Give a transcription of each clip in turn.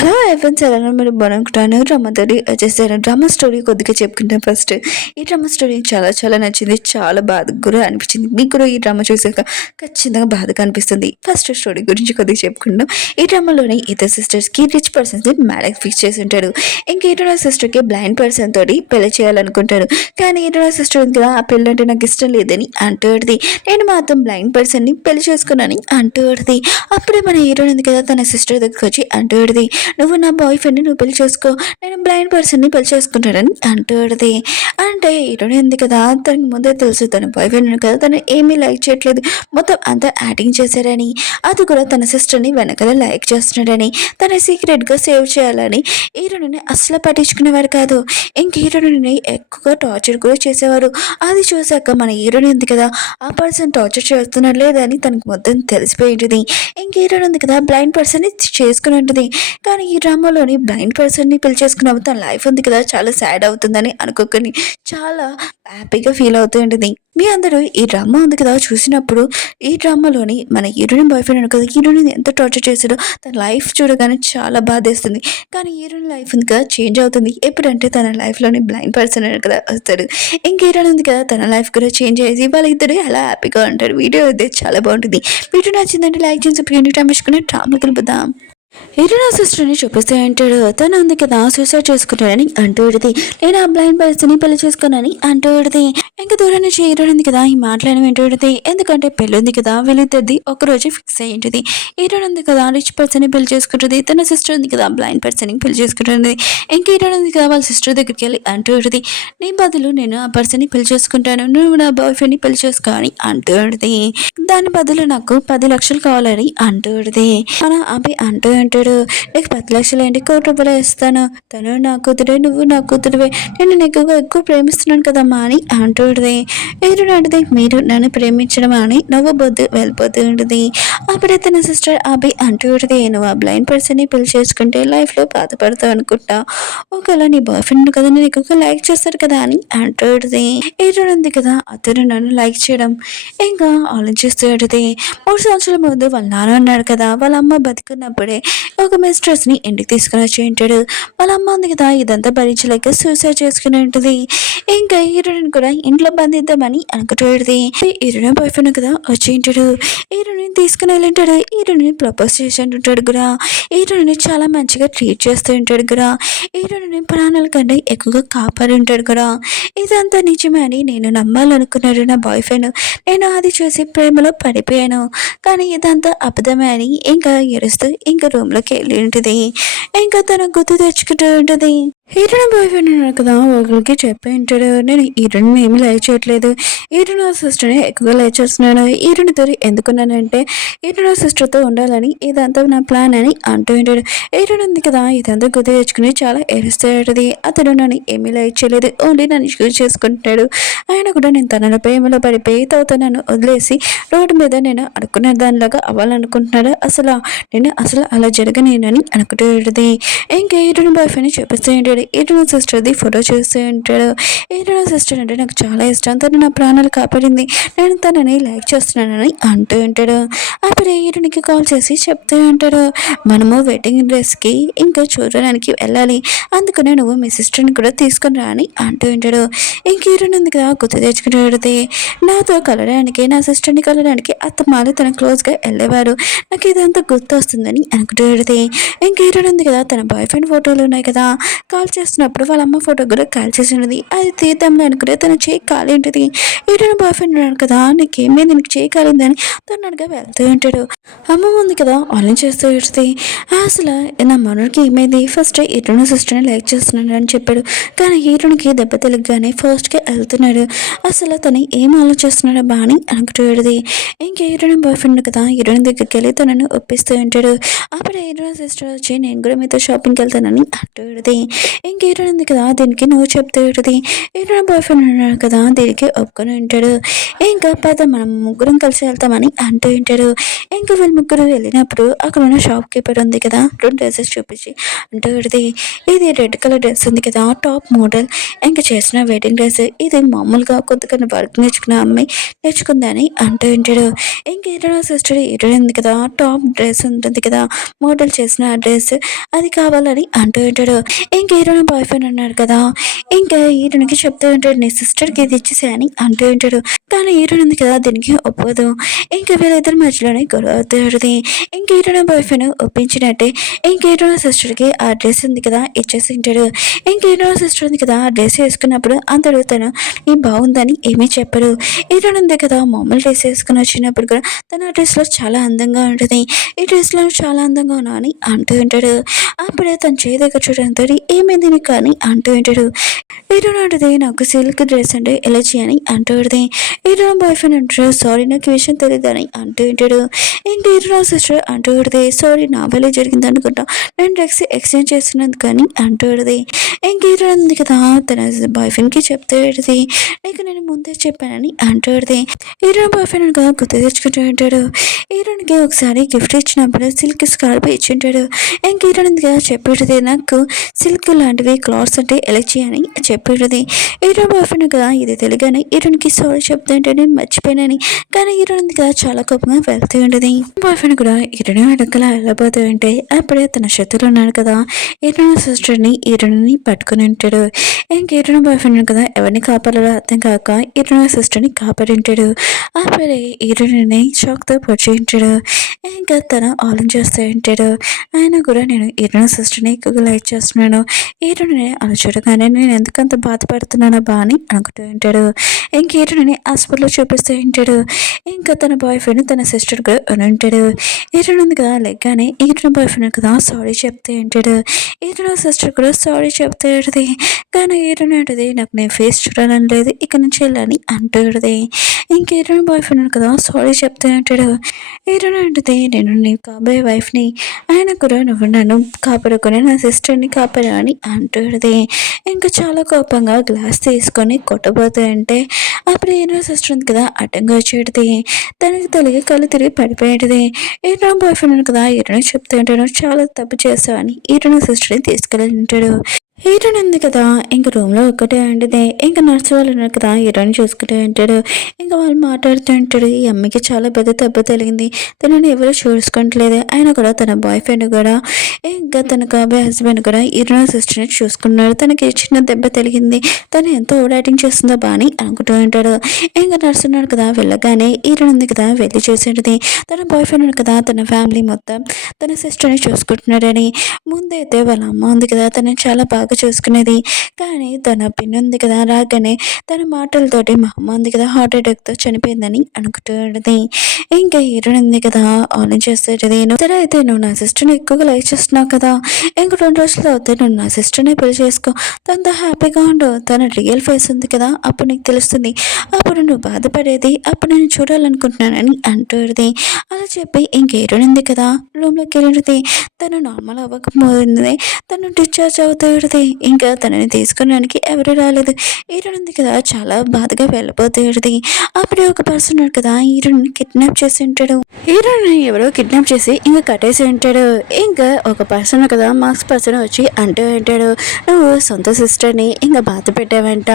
Hello ఎవరిన్స్ ఎలా మీరు బాగుంటాను డ్రామాతోటి వచ్చేసాను. డ్రామా స్టోరీ కొద్దిగా చెప్పుకుంటాను. ఫస్ట్ ఈ డ్రామా స్టోరీ చాలా చాలా నచ్చింది, చాలా బాధగా కూడా అనిపించింది. మీకు కూడా ఈ డ్రామా చూసాక ఖచ్చితంగా బాధగా అనిపిస్తుంది. ఫస్ట్ స్టోరీ గురించి కొద్దిగా చెప్పుకుంటాం. ఈ డ్రామాలోని ఇద్దరు సిస్టర్స్కి రిచ్ పర్సన్స్ మ్యారేజ్ ఫిక్స్ చేసి ఉంటాడు. ఇంకేటో సిస్టర్కి బ్లైండ్ పర్సన్ తోటి పెళ్లి చేయాలనుకుంటాడు. కానీ ఏటో సిస్టర్ ఉంది కదా, ఆ పెళ్ళి అంటే నాకు ఇష్టం లేదని అంటూడిది. నేను మాత్రం బ్లైండ్ పర్సన్ని పెళ్లి చేసుకున్నానని అంటూడిది. అప్పుడే మన హీరో ఉంది కదా, తన సిస్టర్ దగ్గరికి వచ్చి అంటూడిది, నువ్వు నా బాయ్ ఫ్రెండ్ని నువ్వు పెళ్లి చేసుకో, నేను బ్లైండ్ పర్సన్ని పెళ్లి చేసుకుంటాడని అంటూడిది. అంటే హీరోని ఉంది కదా, తనకి ముందే తెలుసు తన బాయ్ ఫ్రెండ్ కదా, తను ఏమీ లైక్ చేయట్లేదు, మొత్తం అంతా యాక్టింగ్ చేశారని, అది కూడా తన సిస్టర్ని వెనకాల లైక్ చేస్తున్నాడని, తన సీక్రెట్గా సేవ్ చేయాలని హీరోని అసలు పట్టించుకునేవారు కాదు. ఇంక హీరోని ఎక్కువగా టార్చర్ కూడా చేసేవారు. అది చూసాక మన హీరోని ఉంది కదా, ఆ పర్సన్ టార్చర్ చేస్తున్నాడు లేదని తనకు మొత్తం తెలిసిపోయింది. ఇంక హీరోని ఉంది కదా, బ్లైండ్ పర్సన్ని చేసుకుని ఉంటుంది. కానీ ఈ డ్రామాలోని బ్లైండ్ పర్సన్ని పెళ్లి చేసుకున్నప్పుడు తన లైఫ్ ఉంది కదా చాలా సాడ్ అవుతుందని అనుకోకని చాలా హ్యాపీగా ఫీల్ అవుతూ ఉంటుంది. మీ అందరూ ఈ డ్రామా ఉంది కదా చూసినప్పుడు, ఈ డ్రామాలోని మన హీరోయిన్ బాయ్ ఫ్రెండ్ కదా, హీరోయిన్ ఎంత టార్చర్ చేశాడో తన లైఫ్ చూడగానే చాలా బాధేస్తుంది. కానీ హీరోయిన్ లైఫ్ ఉంది కదా చేంజ్ అవుతుంది. ఎప్పుడంటే తన లైఫ్లోని బ్లైండ్ పర్సన్ కదా వస్తాడు. ఇంక హీరోయిన్ ఉంది కదా, తన లైఫ్ కూడా చేంజ్ అయ్యేసి వాళ్ళిద్దరు అలా హ్యాపీగా ఉంటారు. వీడియో అయితే చాలా బాగుంటుంది. వీడియో నచ్చిందంటే లైక్ చేసి టైం వేసుకుని డ్రామాకి వెళ్ళిపోదాం. హీరోయిన్ సిస్టర్ని చూపిస్తే అంటాడు, తను ఉంది కదా సూసైడ్ చేసుకుంటాడని అంటూడిది. నేను ఆ బ్లైండ్ పర్సన్ని పెళ్లి చేసుకున్నానని అంటూడిది. ఇంకా దూరం నుంచి హీరోయిన్ ఉంది కదా ఈ మాటలని వింటూడిది. ఎందుకంటే పెళ్ళి ఉంది కదా, వీళ్ళిద్దరిది ఒకరోజు ఫిక్స్ అయ్యింటుంది. హీరోయిన్ ఉంది కదా రిచ్ పర్సన్ని పెళ్లి చేసుకుంటుంది, తన సిస్టర్ ఉంది కదా బ్లైండ్ పర్సన్ని పెళ్లి చేసుకుంటుంది. ఇంకా హీరోయిన్ ఉంది కదా వాళ్ళ సిస్టర్ దగ్గరికి వెళ్ళి అంటూడిది, నీ బదులు నేను ఆ పర్సన్ని పెళ్లి చేసుకుంటాను, నువ్వు నా బాయ్ ఫ్రెండ్ని పెళ్లి చేసుకో అని అంటూడిది. దాని బదులు నాకు 10 లక్షలు కావాలని అంటూడిది. మన అభి అంటాడు, నీకు 10 లక్షలు ఏంటి, 1,00,00,000 ఇస్తాను, తను నా కూతురే నువ్వు నా కూతురువే, నేను నీకు ఎక్కువ ప్రేమిస్తున్నాను కదమ్మా అని అంటూడిది. హీరోయిన్ అంటది, మీరు నన్ను ప్రేమించడం అని నవ్వబోద్దు వెళ్ళిపోతూ ఉంటుంది. అప్పుడే తన సిస్టర్ అభి అంటూడిది, నువ్వు ఆ బ్లైండ్ పర్సన్ని పెళ్లి చేసుకుంటే లైఫ్లో బాధపడతావు అనుకుంటా, ఒకవేళ నీ బాయ్ ఫ్రెండ్ కదా నేను ఎక్కువగా లైక్ చేస్తాడు కదా అని అంటూడిది. హీరోయిన్ ఉంది కదా, అతను నన్ను లైక్ చేయడం ఇంకా ఆలోచిస్తూ ఉంటుంది. 3 సంవత్సరాల ముందు వాళ్ళ నాన్న ఉన్నాడు కదా, వాళ్ళ అమ్మ బతికున్నప్పుడే ఒక మిస్ట్రెస్ని ఇంటికి తీసుకుని వచ్చి ఉంటాడు. వాళ్ళ అమ్మ ఉంది కదా ఇదంతా భరించలేక సూసైడ్ చేసుకుని ఉంటుంది. ఇంకా హీరోయిన్ కూడా ఇంట్లో బంధిద్దామని అనుకుంటుంది. హీరోయిన్ బాయ్ ఫ్రెండ్ కదా వచ్చి ఉంటాడు. హీరోయిన్ తీసుకుని వెళ్ళింటాడు. హీరోయిన్ ప్రపోజ్ చేసి అంటుంటాడు కూడా. హీరోయిన్ చాలా మంచిగా ట్రీట్ చేస్తూ ఉంటాడు కూడా. హీరోయిన్ ప్రాణాల కంటే ఎక్కువగా కాపాడి ఉంటాడు కూడా. ఇదంతా నిజమే అని నేను నమ్మాలనుకున్నాడు నా బాయ్ ఫ్రెండ్. నేను అది చూసి ప్రేమలో పడిపోయాను. కానీ ఇదంతా అబద్ధమే అని ఇంకా ఏడుస్తూ ఇంకా రూమ్లోకి వెళ్ళి ఉంటుంది. ఇంకా తన గుర్తు తెచ్చుకుంటూ ఉంటుంది. హీరోయిన్ బాయ్ ఫ్రెండ్ ఉన్నాడు కదా, ఒకరికి చెప్పి ఉంటాడు, నేను హీరోయిన్ ఏమీ లైక్ చేయట్లేదు, హీరోయిన్ సిస్టర్ని ఎక్కువగా లైక్ చేస్తున్నాను, హీరోయిన్ తోటి ఎందుకున్నానంటే హీరోయిన్ సిస్టర్తో ఉండాలని, ఇదంతా నా ప్లాన్ అని అంటూ ఉంటాడు. హీరోయిన్ ఉంది కదా ఇదంతా గుర్తు తెచ్చుకుని చాలా ఏడుస్తూ ఉంటుంది. అతడు నన్ను ఏమీ లైక్ చేయలేదు, ఓన్లీ నన్ను యూజ్ చేసుకుంటాడు, ఆయన కూడా నేను తన ప్రేమలో పడిపోయి తర్వాత నన్ను వదిలేసి రోడ్డు మీద నేను అనుకున్న దానిలాగా అవ్వాలనుకుంటున్నాడు, నేను అసలు అలా జరగనేనని అనుకుంటూ ఉంటుంది. ఇంకా హీరోయిన్ బాయ్ ఫ్రెండ్ని చూపిస్తూ ఉంటాడు. హీరోయిన్ సిస్టర్ది ఫోటో చూస్తూ ఉంటాడు. హీరోయిన్ సిస్టర్ అంటే నాకు చాలా ఇష్టం, తను నా ప్రాణాలు కాపాడింది, నేను తనని లైక్ చేస్తున్నానని అంటూ ఉంటాడు. అప్పుడు హీరోయిన్కి కాల్ చేసి చెప్తూ ఉంటాడు, మనము వెడ్డింగ్ డ్రెస్కి ఇంకా చూడడానికి వెళ్ళాలి, అందుకనే నువ్వు మీ సిస్టర్ని కూడా తీసుకుని రా అని అంటూ ఉంటాడు. ఇంక హీరోయిన్ ఉంది కదా గుర్తు తెచ్చుకుంటూ, నాతో కలవడానికి నా సిస్టర్ని కలవడానికి అత్తమాలు తన క్లోజ్గా వెళ్ళేవారు, నాకు ఇదంతా గుర్తు వస్తుందని అనుకుంటూ ఇంక హీరోయిన్ ఉంది కదా తన బాయ్ ఫ్రెండ్ ఫోటోలు ఉన్నాయి కదా, కాల్ చేస్తున్నప్పుడు వాళ్ళ అమ్మ ఫోటో కూడా కాల్ చేసి ఉన్నది, అది తీద్దాంలో అనుకుంటే తన చేయి కాలి ఉంటుంది. హీరోయిన్ బాయ్ ఫ్రెండ్ ఉన్నాడు కదా, నీకేమైంది నీకు చేయి కాలిందని తొందరగా వెళ్తూ ఉంటాడు. అమ్మ ఉంది కదా ఆన్లైన్ చేస్తూ ఉంటుంది. అసలు నా మనోడికి ఏమైంది, ఫస్ట్ హీరోయిన్ సిస్టర్ని లైక్ చేస్తున్నాడు అని చెప్పాడు, కానీ హీరోయిన్కి దెబ్బ తలగ్గానే ఫస్ట్గా వెళ్తున్నాడు, అసలు తను ఏం ఆలోచిస్తున్నాడో బాని అనుకుంటుంది. ఇంకా హీరోయిన్ బాయ్ ఫ్రెండ్ కదా హీరోయిన్ దగ్గరికి వెళ్ళి తనను ఒప్పిస్తూ ఉంటాడు. అప్పుడు హీరోయిన్ సిస్టర్ వచ్చి నేను కూడా మీతో షాపింగ్కి వెళ్తానని అంటుంది. ఇంక హీరోయిన్ ఉంది కదా దీనికి నువ్వు చెప్తే ఉంటుంది. హీరోయిన్ బాయ్ ఫ్రెండ్ ఉన్నాడు కదా దీనికి ఒప్పుకొని ఉంటాడు. ఇంకా పద మనం ముగ్గురం కలిసి వెళ్తామని అంటూ ఉంటాడు. ఇంకా వీళ్ళు ముగ్గురు వెళ్ళినప్పుడు అక్కడ ఉన్న షాప్ కీపర్ ఉంది కదా 2 డ్రెస్సెస్ చూపించి అంటూ ఉంటుంది. ఇది రెడ్ కలర్ డ్రెస్ ఉంది కదా టాప్ మోడల్ ఇంకా చేసిన వెడ్డింగ్ డ్రెస్ ఇది మామూలుగా కొద్దిగా వర్క్ నేర్చుకున్న అమ్మాయి నేర్చుకుందని అంటూ ఉంటాడు. ఇంక హీరోయిన్ సిస్టర్ హీరోయిన్ ఉంది కదా టాప్ డ్రెస్ ఉంటుంది కదా మోడల్ చేసిన డ్రెస్ అది కావాలని అంటూ ఉంటాడు. ఇంక హీరోయిన్ బాయ్ ఫ్రెండ్ అన్నాడు కదా ఇంకా హీరోయిన్కి చెప్తూ ఉంటాడు నీ సిస్టర్కి ఇది ఇచ్చేసాయని అంటూ ఉంటాడు. కానీ హీరోయిన్ ఉంది కదా దీనికి ఒప్పదు. ఇంకా వీళ్ళిద్దరి మధ్యలోనే గొడవ అవుతుంది. ఇంక హీరోయిన్ బాయ్ ఫ్రెండ్ ఒప్పించినట్టే ఇంక హీరోయిన్ సిస్టర్కి ఆ డ్రెస్ ఉంది కదా ఇచ్చేసి ఉంటాడు. ఇంక హీరోయిన్ సిస్టర్ ఉంది కదా ఆ డ్రెస్ వేసుకున్నప్పుడు అందరూ తను ఈ బాగుందని ఏమీ చెప్పరు. హీరోయిన్ ఉంది కదా మామూలు డ్రెస్ వేసుకుని వచ్చినప్పుడు కూడా తన ఆ డ్రెస్లో చాలా అందంగా ఉంటుంది. ఈ డ్రెస్లో చాలా అందంగా ఉన్నా అని అంటూ ఉంటాడు. అప్పుడే తన చేయి దగ్గర చూడడంతో ఏమైంది నీకు కానీ అంటూ ఉంటాడు. హీరోయిన్ అంటది నాకు సిల్క్ డ్రెస్ అంటే ఎలర్జీ అని అంటూ ఉంటుంది. హీరోయిన్ బాయ్ ఫ్రెండ్ అంటారు సారీ నాకు ఈ విషయం తెలియదని అంటూ ఉంటాడు. ఇంక హీరోయిన్ సిస్టర్ అంటూ ఉంటుంది సారీ నా వల్లే జరిగింది అనుకుంటా నేను డ్రెస్ ఎక్స్చేంజ్ చేస్తున్నందుకు కానీ అంటూ ఉంటుంది. ఇంక హీరోయిన్ ఉంది కదా తన బాయ్ ఫ్రెండ్కి చెప్తూ ఉంటుంది నీకు నేను ముందే చెప్పానని అంటూ ఉంటుంది. హీరోయిన్ బాయ్ ఫ్రెండ్ కదా గుర్తు తెచ్చుకుంటూ ఉంటాడు. హీరోయిన్కి ఒకసారి గిఫ్ట్ ఇచ్చినప్పుడు సిల్క్ స్కార్ప్ ఇచ్చింటాడు. ఇంక హీరోయిన్ ఉంది కదా చెప్పేది నాకు సిల్క్ లాంటివి క్లాత్స్ అంటే ఎలర్జీ అని చెప్పేది. హీరోయిన్ బాయ్ ఫ్రెండ్ కదా ఇది తెలియగానే హీరోయిన్కి సారీ చెప్తుంటే నేను మర్చిపోయానని కానీ హీరోయిన్ ఉంది కదా చాలా కోపంగా వెళ్తూ ఉంటుంది. బాయ్ ఫ్రెండ్ కూడా హీరోయిన్ వెనకలా వెళ్ళబోతూ ఉంటే అప్పుడే తన శత్రులు ఉన్నాడు కదా హీరోయిన్ సిస్టర్ని హీరోయిన్ని పట్టుకుని ఉంటాడు. ఇంక హీరోయిన్ బాయ్ ఫ్రెండ్ కదా ఎవరిని కాపాడాలో అర్థం కాక హీరోయిన్ సిస్టర్ని కాపాడి ఉంటాడు. అప్పుడే హీరోయిన్ని షాక్తో పొడిచి ఉంటాడు. ఇంకా తను ఆలోచిస్తూ ఉంటాడు ఆయన కూడా నేను హీరోయిన్ సిస్టర్ని ఎక్కువగా లైక్ చేస్తున్నాను హీరోయిన్ని అలా చూడగానే నేను ఎందుకంత బాధపడుతున్నానో బా అని అనుకుంటూ ఉంటాడు. ఇంక హీరోయిన్ని హాస్పిటల్లో చూపిస్తూ ఉంటాడు. ఇంకా తన బాయ్ ఫ్రెండ్ తన సిస్టర్ కూడా అని ఉంటాడు. హీరోయిన్ ఉంది కదా లెగ్గానే హీరోయిన్ బాయ్ ఫ్రెండ్ కదా సారీ చెప్తూ ఉంటాడు. హీరోయిన్ సిస్టర్ కూడా సారీ చెప్తూ ఉంటుంది. కానీ హీరోయిన్ ఉంటుంది నాకు నేను ఫేస్ చూడాలని లేదు ఇక్కడ నుంచి వెళ్ళని అంటూ ఉంటుంది. ఇంక హీరోయిన్ బాయ్ ఫ్రెండ్ కదా సారీ చెప్తూ ఉంటాడు. హీరోయిన్ ఉంటుంది నేను నీ కాబోయే వైఫ్ని ఆయన కూడా నువ్వు నన్ను కాపాడుకొని నా సిస్టర్ని కాపాడా అని అంటుంది. ఇంకా చాలా కోపంగా గ్లాస్ తీసుకొని కొట్టబోతూ ఉంటే అప్పుడు హీరోయిన్ సిస్టర్ ఉంది కదా అడ్డంగా వచ్చేది తనకి తెలియ కళ్ళు తిరిగి పడిపోయేది. హీరోయిన్ బాయ్ ఫ్రెండ్ కదా హీరోయిన్ చెప్తూ ఉంటాడు చాలా తప్పు చేస్తావని హీరోయిన్ సిస్టర్ని తీసుకెళ్ళి ఉంటాడు. హీరోయిన్ ఉంది కదా ఇంక రూమ్లో ఒక్కటే ఉండేది. ఇంకా నర్సు వాళ్ళు ఉన్నారు కదా హీరోయిన్ చూసుకుంటూ ఉంటాడు. ఇంకా వాళ్ళు మాట్లాడుతూ ఉంటాడు ఈ అమ్మాయికి చాలా పెద్ద దెబ్బ తగిలింది తనని ఎవరు చూసుకుంటలేదు అయినా కూడా తన బాయ్ ఫ్రెండ్ కూడా ఇంకా తన కాబోయే హస్బెండ్ కూడా హీరోయిన్ సిస్టర్ని చూసుకున్నాడు తనకి చిన్న దెబ్బ తగిలింది తను ఎంతో ఓడాటింగ్ చేస్తుందో బాని అనుకుంటూ ఉంటాడు. ఇంకా నర్సు ఉన్నాడు కదా వెళ్ళగానే హీరోయిన్ ఉంది కదా వెళ్ళి చేసేది తన బాయ్ ఫ్రెండ్ ఉంది కదా తన ఫ్యామిలీ మొత్తం తన సిస్టర్ని చూసుకుంటున్నాడని ముందైతే వాళ్ళ అమ్మ ఉంది కదా తనని చాలా బాగా చూసుకునేది. కానీ తన పిన్ ఉంది కదా రాగానే తన మాటలతోటి మా అమ్మ ఉంది కదా హార్ట్ అటాక్తో చనిపోయిందని అనుకుంటుంది. ఇంకా హీరోయిన్ ఉంది కదా ఆలోచిస్తుంది సరే అయితే నువ్వు నా సిస్టర్ని ఎక్కువగా లైక్ చేస్తున్నావు కదా ఇంక 2 రోజులు అవుతే నువ్వు నా సిస్టర్ని పెళ్లి చేసుకో తనతో హ్యాపీగా ఉండు తన రియల్ ఫేస్ ఉంది కదా అప్పుడు నీకు తెలుస్తుంది అప్పుడు నువ్వు బాధపడేది అప్పుడు నేను చూడాలనుకుంటున్నానని అంటుంది. అలా చెప్పి ఇంక హీరోయిన్ ఉంది కదా రూమ్లోకి వెళ్ళింది తను నార్మల్ అవ్వకపోయింది తను డిశ్చార్జ్ అవుతుంది. ఇంకా తనని తీసుకోవడానికి ఎవరు రాలేదు. హీరోయిన్ ఉంది కదా చాలా బాధగా వెళ్ళిపోతుంది. అప్పుడే ఒక పర్సన్ ఉన్నాడు కదా హీరోయిన్ కిడ్నాప్ చేసి ఉంటాడు. హీరోయిన్ ఎవరో కిడ్నాప్ చేసి ఇంకా కట్టేసి ఉంటాడు. ఇంకా ఒక పర్సన్ కదా మాస్క్ పర్సన్ వచ్చి అంటూ ఉంటాడు నువ్వు సొంత సిస్టర్ని ఇంకా బాధ పెట్టావంట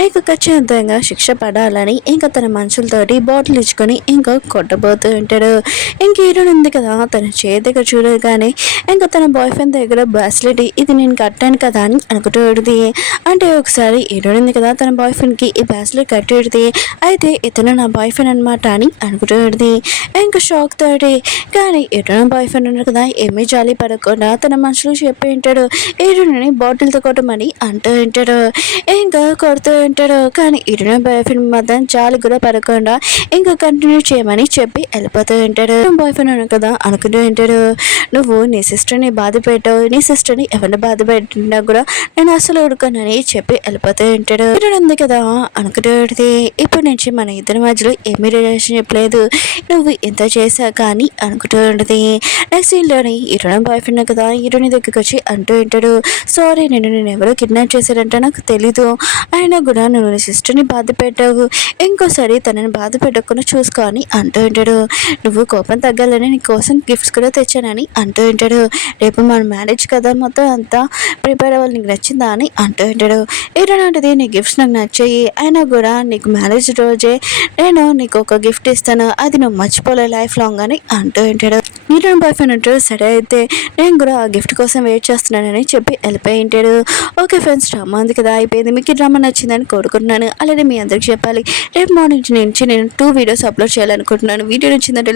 నీకు ఖచ్చితంగా శిక్ష పడాలని ఇంకా తన మనుషులతోటి బాటిల్ ఇచ్చుకొని ఇంకా కొట్టబోతూ ఉంటాడు. ఇంక హీరోయిన్ ఉంది కదా తన చేతి దగ్గర చూడగానే ఇంకా తన బాయ్ ఫ్రెండ్ దగ్గర బ్రాస్లెట్ ఇది నేను కట్టాను కదా అని అనుకుంటుంది. అంటే ఒకసారి హీరోయిన్ ఉంది కదా తన బాయ్ ఫ్రెండ్కి ఈ బ్రాస్లెట్ కట్టేది అయితే ఇతను నా బాయ్ ఫ్రెండ్ అనమాట అని అనుకుంటుంది. ఇంకా షాక్ తోటి కానీ హీరోయిన్ బాయ్ ఫ్రెండ్ ఉన్నారు కదా ఏమీ జాలి పడకుండా తన మనసులో చెప్పి ఉంటాడు హీరోయిన్ని బాటిల్తో కొట్టమని అంటూ ఉంటాడు. ఇంకా కొడుతూ ఉంటాడు కానీ హీరోయిన్ బాయ్ ఫ్రెండ్ మాత్రం జాలి కూడా పడకుండా ఇంకా కంటిన్యూ చేయమని చెప్పి వెళ్ళిపోతూ ఉంటాడు. బాయ్ ఫ్రెండ్ ఉన్నారు కదా అనుకుంటూ ఉంటాడు నువ్వు నీ సిస్టర్ని బాధ పెట్టావు, నీ సిస్టర్ని ఎవరిని బాధ పెట్టినా కూడా నేను అసలు ఊరుకోనని చెప్పి వెళ్ళిపోతూ ఉంటాడు. ఉంది కదా అనుకుంటే ఇప్పుడు నుంచి మన ఇద్దరి మధ్యలో ఏమీ రిలేషన్షిప్ లేదు, నువ్వు ఎంత చేసా కానీ అనుకుంటూ ఉంటుంది. నెక్స్ట్ సీన్లోని హీరోయిన్ బాయ్ ఫ్రెండ్ కదా హీరోయిన్ దగ్గరికి వచ్చి అంటూ ఉంటాడు, సారీ నేను ఎవరో కిడ్నాప్ చేశారంటే నాకు తెలీదు, అయినా కూడా నువ్వు నీ సిస్టర్ని బాధ పెట్టావు, ఇంకోసారి తనని బాధ పెట్టకుండా చూసుకో అని అంటూ ఉంటాడు. నువ్వు కోపం తగ్గాలని నీ కోసం గిఫ్ట్స్ కూడా తెచ్చానని అంటూ ఉంటాడు. రేపు మన మ్యారేజ్ కదా మొత్తం అంతా ప్రిపేర్ అవ్వాలి, నీకు నచ్చిందా అని అంటూ ఉంటాడు. ఏంటంటే నీ గిఫ్ట్స్ నాకు నచ్చాయి, అయినా కూడా నీకు మ్యారేజ్ రోజే నేను నీకు ఒక గిఫ్ట్ ఇస్తాను, అది నువ్వు మర్చిపోలే లైఫ్ లాంగ్ అని అంటూ ఉంటాడు. మీరు బాయ్ ఫ్రెండ్ అంటాడు, సరే అయితే నేను కూడా ఆ గిఫ్ట్ కోసం వెయిట్ చేస్తున్నానని చెప్పి వెళ్ళిపోయి ఉంటాడు. ఓకే ఫ్రెండ్స్, డ్రామా ఉంది కదా అయిపోయింది. మీకు ఈ డ్రామా నచ్చిందని కోరుకుంటున్నాను. అలాగే మీ అందరికి చెప్పాలి, రేపు మార్నింగ్ నుంచి నేను 2 వీడియోస్ అప్లోడ్ చేయాలనుకుంటున్నాను. వీడియో నచ్చిందంటే